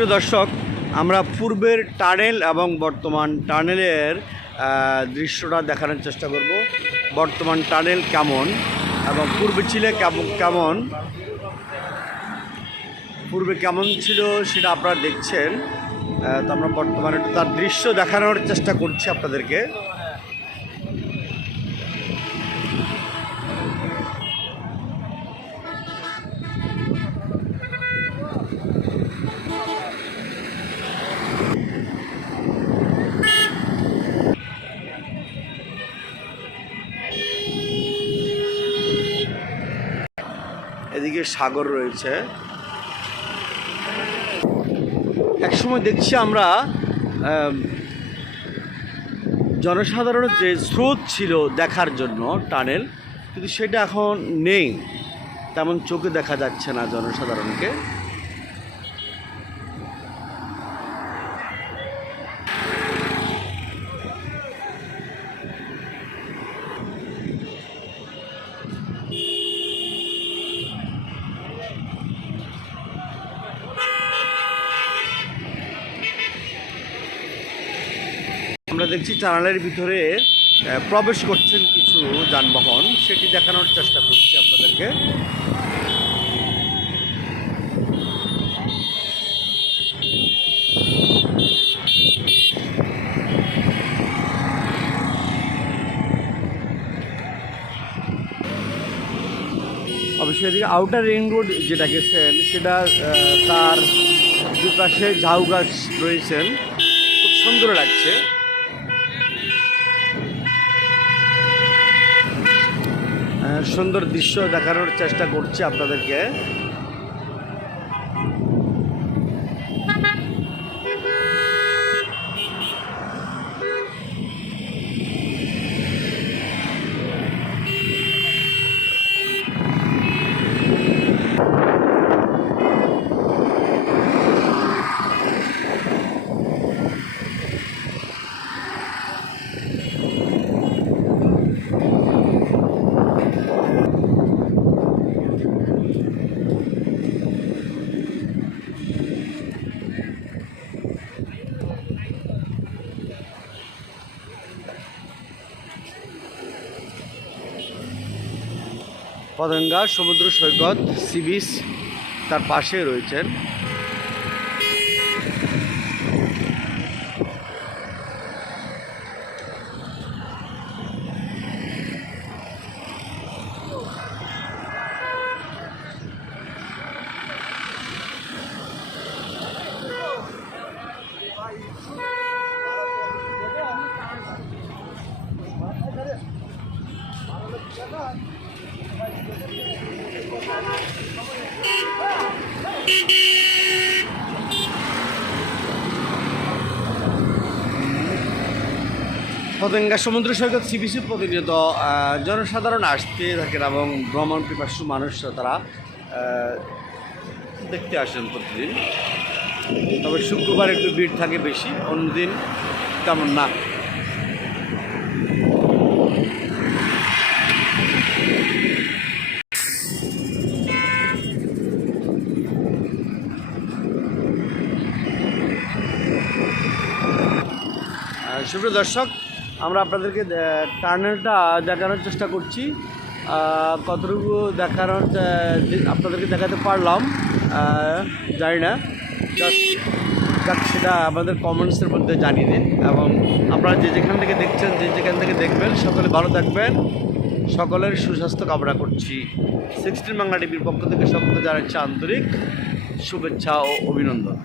সুপ্রিয় দর্শক, আমরা পূর্বের টানেল এবং বর্তমান টানেলের দৃশ্যটা দেখানোর চেষ্টা করব। বর্তমান টানেল কেমন এবং পূর্বে ছিল কেমন কেমন? পূর্বে কেমন ছিল সেটা আপনারা দেখছেন। তো আমরা বর্তমানে তার দৃশ্য দেখানোর চেষ্টা করছি আপনাদেরকে। এদিকে সাগর রয়েছে। একসময় দেখছি আমরা জনসাধারণের যে স্রোত ছিল দেখার জন্য টানেল, কিন্তু সেটা এখন নেই। তেমন চোখে দেখা যাচ্ছে না জনসাধারণকে। দেখছি টানেলের ভিতরে প্রবেশ করছেন কিছু যানবাহন। সেটি দেখানোর চেষ্টা করছি আপনাদেরকে। অবশ্যই এদিকে আউটার রিং রোড যেটা গেছেন, সেটা তার দুপাশে ঝাউ গাছ রয়েছেন। খুব সুন্দর লাগছে। সুন্দর দৃশ্য দেখানোর চেষ্টা করছি আপনাদেরকে। পদঙ্গা সমুদ্র সৈকত সি বিচ তার পাশে রয়েছেন। পতেঙ্গা সমুদ্র সৈকত সিবিসি প্রতিনিয়ত জনসাধারণ আসতে থাকেন এবং ভ্রমণ পিপাসু মানুষরা তারা দেখতে আসেন প্রতিদিন। তবে শুক্রবার একটু ভিড় থাকে বেশি, অন্যদিন তেমন না। সুপ্রিয় দর্শক আমরা আপনাদেরকে আহ, টানেলটা দেখানোর চেষ্টা করছি। কতটুকু দেখানোর আপনাদেরকে দেখাতে পারলাম জানি না। জাস্ট সেটা আমাদের কমেন্টসের মধ্যে জানিয়ে দিন। এবং আপনারা যে যেখান থেকে দেখছেন যে যেখান থেকে দেখবেন সকলে ভালো থাকবেন। সকলের সুস্বাস্থ্য কামনা করছি। সিক্সটিন বাংলা টিভির পক্ষ থেকে সকলকে জানাচ্ছি আন্তরিক শুভেচ্ছা ও অভিনন্দন।